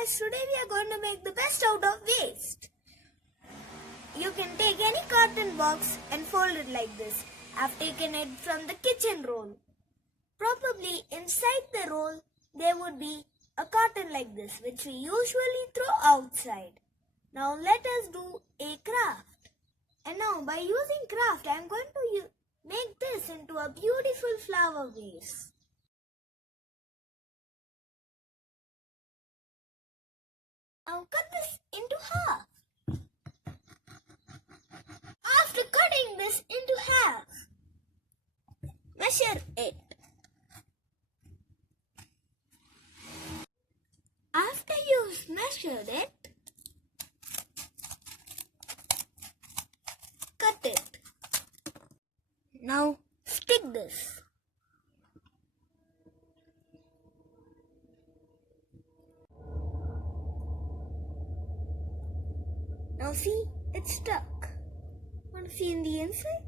guys, today we are going to make the best out of waste. You can take any carton box and fold it like this. I've taken it from the kitchen roll. Probably inside the roll there would be a carton like this which we usually throw outside. Now let us do a craft. And now by using craft I am going to make this into a beautiful flower vase. Now cut this into half. After cutting this into half, measure it. After you've measured it, cut it. Now stick this. Now see, it's stuck. Want to see in the inside?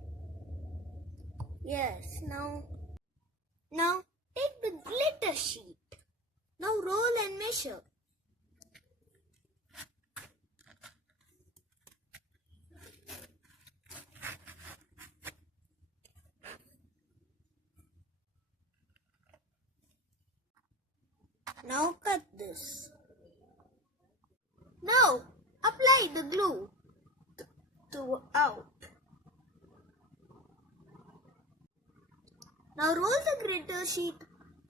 Yes, now take the glitter sheet. Now roll and measure. Now cut this. Now apply the glue throughout. Now roll the glitter sheet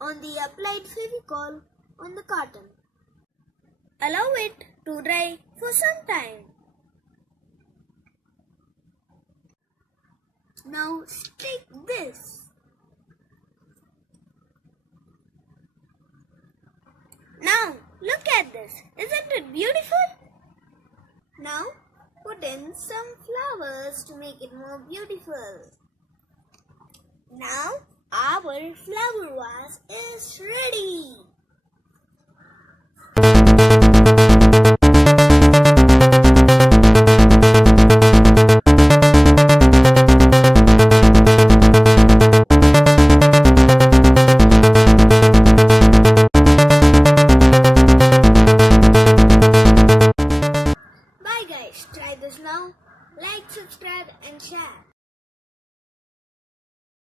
on the applied Fevicol on the carton. Allow it to dry for some time. Now stick this. Now look at this. Isn't it beautiful? Now put in some flowers to make it more beautiful. Now our flower vase is ready. Bye guys, try this now. Like, subscribe and share.